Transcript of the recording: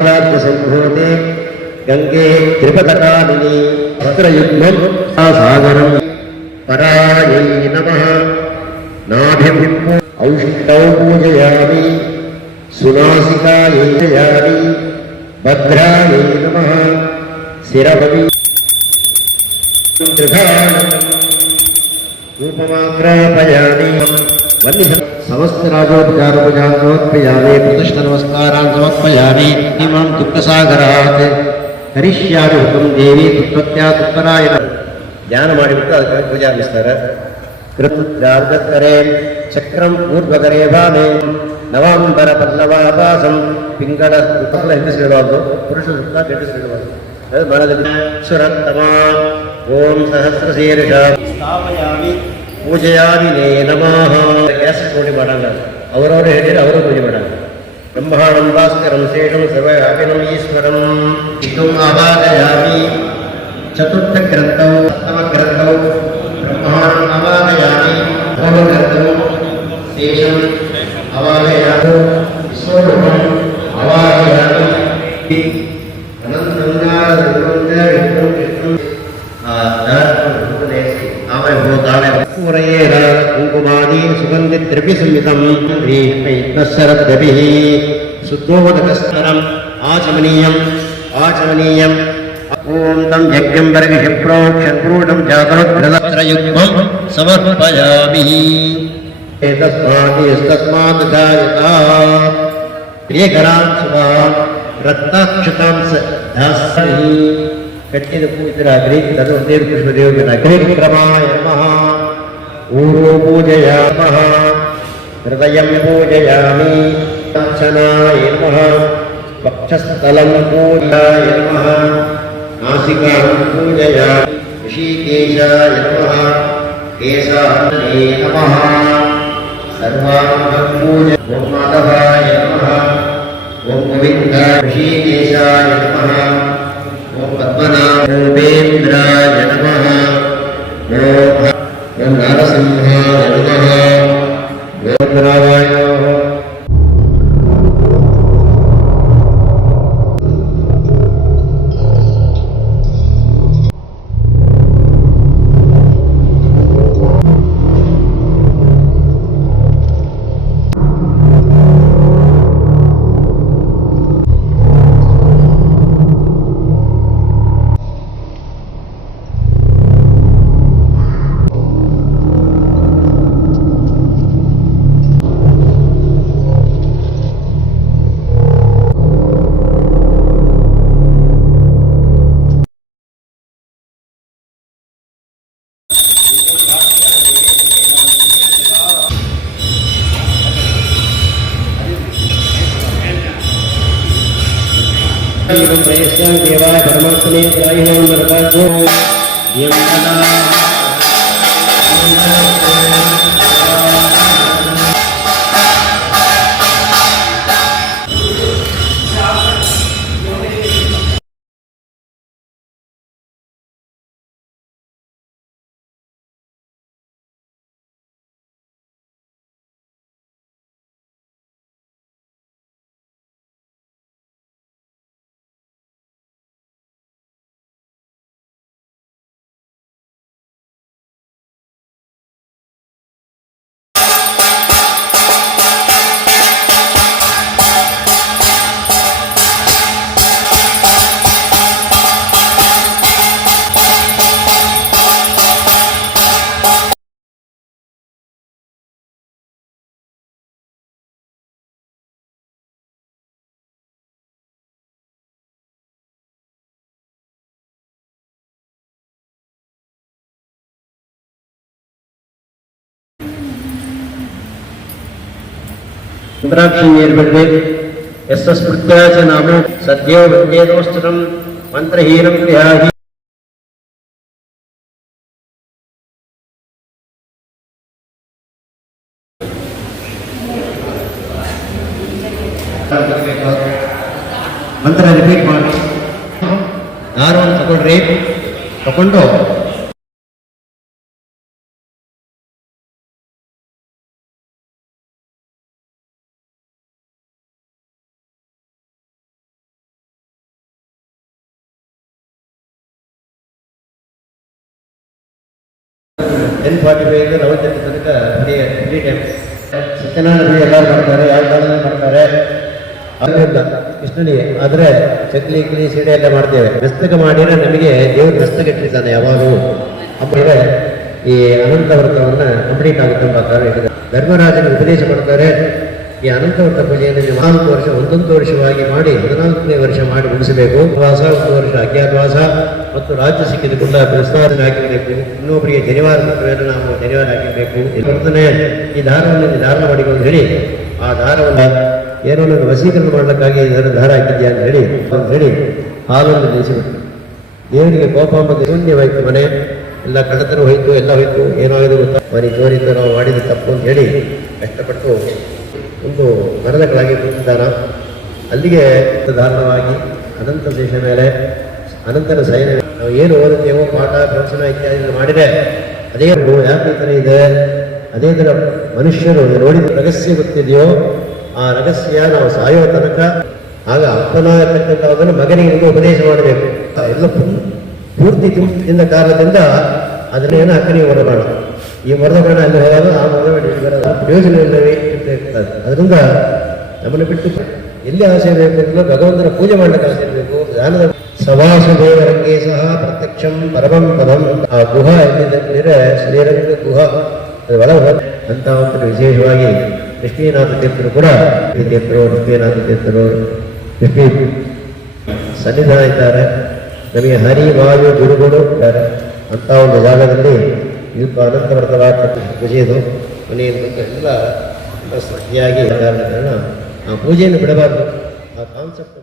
संभूते गंगे त्रिपदकालिनी भद्रयुग्मं सागरं परायै नमः नाभिं औषधौ पूजयामि सुनासिकायै पूजयामि भद्रायै नमः शिरभवि रूपमाग्रापयामि समस्त राजोपचारोपचार समर्पयामि प्रतिष्ठ नमस्कारान् समर्पयामि इमां दुःखसागरात् करिष्यामि हुकुं देवी तत्त्वत्या तत्परायण ध्यान ಮಾಡಿಬಿಟ್ಟು ಅದಕ್ಕೆ ಪೂಜೆ ಆರಂಭಿಸ್ತಾರೆ ಕೃತ್ಯಾರ್ಗಕರೆ ಚಕ್ರಂ ಊರ್ಧ್ವಕರೆ ಭಾವೆ ನವಾಂಬರ ಪಲ್ಲವಾಭಾಸಂ ಪಿಂಗಳ ಋತುಗಳ ಹೆಸರಿಡಬಾರ್ದು ಪುರುಷ ಋತ ಹೆಸರಿಡಬಾರ್ದು ಅದು ಮನದಲ್ಲಿ ಸುರತ್ತಮ ಓಂ ಸಹಸ್ರಶೀರ್ಷ ಸ್ಥಾಪಯಾಮಿ ಪೂಜೆಯಾಮಿನೇ ನಮಃ ಗ್ಯಾಸ್ ನೋಡಿ ಮಾಡಲ್ಲ ಅವರವರು ಹೇಳಿದ್ರೆ ಅವರು ಪೂಜೆ ಮಾಡಲ್ಲ ಬ್ರಹ್ಮಾಣಂ ಭಾಸ್ಕರಂ ಶೇಷಂ ಸರ್ವವ್ಯಾಪಿನಂ ಈಶ್ವರಂ ಇದಂ ಆವಾಹಯಾಮಿ ಚತುರ್ಥ ಗ್ರಂಥೌ ಸಪ್ತಮ ಗ್ರಂಥೌ ಬ್ರಹ್ಮಾಣಂ ಆವಾಹಯಾಮಿ ನವಮ ಗ್ರಂಥೌ ಶೇಷಂ ಆವಾಹಯಾಮಿ ವಿಶ್ವರೂಪಂ ಆವಾಹಯಾಮಿ ಅನಂತಂಗಾರ ವಿಕ್ರಂ ವಿಕ್ರಂ पूरयेन कुङ्कुमादि सुगन्धिद्रव्यसंयुतं ग्रीष्मैश्वरद्रभिः शुद्धोदकस्तरम् आचमनीयम् आचमनीयम् ॐ तं यज्ञं वर्गिषप्रोक्षन्पूर्णं जातवद्रयुग्मं समर्पयामि एतस्मात् जायता एकरां सुवा रक्ताक्षतां दास्यति कट्टिद पूजराग्नि तदोदेव पुष्पदेवनाग्निक्रमाय नमः ऊरो पूजयामः हृदयं पूजयामि अर्चनाय नमः वक्षस्थलं पूजाय नमः नासिकां पूजयामि ऋषिकेशाय नमः केशाय नमः सर्वाङ्गं पूजयामि ॐ माधवाय नमः ॐ गोविन्दाय ऋषिकेशाय नमः ओम पद्मनाभेन्द्राय नमः ओम नारसिंहाय नमः ओम नारायण प्रयस्यां देवाय परमात्मने त्रायिणो नरकाग्नो यमना रुद्राक्षी निर्बिडे यस्स्मृत्या च नामो सद्यो वन्देदोस्तुतं मन्त्रहीनं गृहाहि मंत्र रिपीट ಮಾಡಿ ಯಾರು ಅಂತ ತಗೊಳ್ರಿ ತಕೊಂಡು 10:45 11 ತನಕ ಫ್ರೀ ಟೈಮ್. ಸತ್ಯನಾರಾಯಣ ಎಲ್ಲರೂ ಮಾಡ್ತಾರೆ, ಯಾವ ಕಾಲದಲ್ಲಿ ಮಾಡ್ತಾರೆ ಅದರಿಂದ ಕೃಷ್ಣನಿಗೆ. ಆದರೆ ಚಕ್ಲಿ ಗಿಲಿ ಸೀಡೆ ಎಲ್ಲ ಮಾಡ್ತೇವೆ. ಮಸ್ತಕ ಮಾಡಿದ್ರೆ ನಮಗೆ ದೇವರು ಮಸ್ತಕ ಇಟ್ಟಿದ್ದಾನೆ ಯಾವಾಗಲೂ. ಆಮೇಲೆ ಈ ಅನಂತ ವ್ರತವನ್ನು ಕಂಪ್ಲೀಟ್ ಆಗುತ್ತೆ ಎಂಬ ಕಾರಣ ಧರ್ಮರಾಜನಿಗೆ ಉಪದೇಶ ಮಾಡ್ತಾರೆ. ಈ ಅನಂತ ವ್ರತ ಪೂಜೆಯನ್ನು 4 ವರ್ಷ ಒಂದೊಂದು ವರ್ಷವಾಗಿ ಮಾಡಿ 14ನೇ ವರ್ಷ ಮಾಡಿ ಮುಗಿಸಬೇಕು. ವಾಸ 1 ವರ್ಷ ಅಜ್ಞಾತವಾಸ ಮತ್ತು ರಾಜ್ಯ ಸಿಕ್ಕಿದುಕೊಂಡ ಪ್ರಸ್ತಾವನೆ ಹಾಕಿರಬೇಕು. ಇನ್ನೊಬ್ಬರಿಗೆ ಜನಿವಾರ ಮೇಲೆ ನಾವು ಜನಿವಾರ ಹಾಕಿರಬೇಕು. ವರ್ತನೆ ಈ ದಾರವನ್ನು ಧಾರಣ ಮಾಡಿಕೊಂಡು ಹೇಳಿ ಆ ದಾರವನ್ನು ಏನೋ ನನ್ನ ವಶೀಕರಣ ಮಾಡಲಿಕ್ಕಾಗಿ ಇದರ ದಾರ ಹಾಕಿದ್ಯಾ ಅಂತ ಹೇಳಿ ಹಾಲನ್ನು ನಿಲ್ಲಿಸಿಬಿಟ್ಟು ದೇವರಿಗೆ ಕೋಪ ಮತ್ತು ಶೂನ್ಯವಾಯಿತು. ಮನೆ ಎಲ್ಲ ಕಳ್ಳತನ ಹೋಯಿತು, ಎಲ್ಲ ಹೋಯಿತು. ಏನಾಗಿದೆ ಗೊತ್ತಾ, ಮನೆ ಜೋರಿದ್ದು ನಾವು ಮಾಡಿದ ತಪ್ಪು ಅಂತ ಹೇಳಿ ಕಷ್ಟಪಟ್ಟು ಒಂದು ಮರಣಗಳಾಗಿ ಕೂತಿದ್ದಾನ. ಅಲ್ಲಿಗೆ ಧಾರಣವಾಗಿ ಅನಂತ ದೇಶ ಮೇಲೆ ಅನಂತರ ಸೈನ್ಯ ನಾವು ಏನು ಓದುತ್ತೇವೋ ಪಾಠ ಪ್ರವಚನ ಇತ್ಯಾದಿ ಮಾಡಿದರೆ ಅದೇ ಯಾಕೆ ಈ ಥರ ಇದೆ. ಅದೇ ಥರ ಮನುಷ್ಯರು ನೋಡಿದ ರಹಸ್ಯ ಗೊತ್ತಿದೆಯೋ ಆ ರಹಸ್ಯ ನಾವು ಸಾಯೋ ತನಕ ಆಗ ಅಪ್ಪನಾಗತಕ್ಕಂಥದ್ದನ್ನು ಮಗನಿಗೆ ಉಪದೇಶ ಮಾಡಬೇಕು. ಎಲ್ಲ ಪೂರ್ತಿ ತುಂಬಿದ ಕಾರಣದಿಂದ ಅದನ್ನೇನು ಅಕ್ಕನಿಗೆ ಹೊರಬೇಡ. ಈ ಮರದಗಣ ಅಲ್ಲಿ ಹೋದಾಗ ಆ ಮರದಗಣ ಪ್ರಯೋಜನವಿಲ್ಲವೇ ಅಂತ ಇರ್ತದೆ. ಅದರಿಂದ ನಮ್ಮನ್ನು ಬಿಟ್ಟು ಎಲ್ಲಿ ಆಸೆ ಬೇಕು ಅಂತ ಭಗವಂತನ ಪೂಜೆ ಮಾಡಲಿಕ್ಕೆ ಆಸೆ ಇರಬೇಕು. ಧ್ಯಾನದ ಸವಾಸುದೇವರಂಗೆ ಸಹ ಪ್ರತ್ಯಕ್ಷಂ ಪರಮಂ ಪದಂ. ಆ ಗುಹ ಎಲ್ಲಿದ್ದರೆ ಶ್ರೀರಂಗ ಗುಹ ಅದು ಒಳ ಅಂತ ಒಂದು ವಿಶೇಷವಾಗಿ ಲಕ್ಷ್ಮೀನಾಥ ತೀರ್ಥರು ಕೂಡ ಈ ತೀರ್ಥರು ಲಕ್ಷ್ಮೀನಾಥ ತೀರ್ಥರು ಲಕ್ಷ್ಮೀ ಸನ್ನಿಧಾನ ಇದ್ದಾರೆ. ನಮಗೆ ಹರಿ ವಾಯು ಗುರುಗಳು ಇದ್ದಾರೆ. ಅಂಥ ಒಂದು ಜಾಗದಲ್ಲಿ ಇದು ಅನಂತ ವ್ರತವಾದ ಪೂಜೆದು ಮನೆಯಲ್ಲಿ ಎಲ್ಲ ಶ್ರದ್ಧೆಯಾಗಿ ಕಾರಣ ಆ ಪೂಜೆಯನ್ನು ಬಿಡಬಾರ್ದು. ಆ ಕಾನ್ಸೆಪ್ಟ್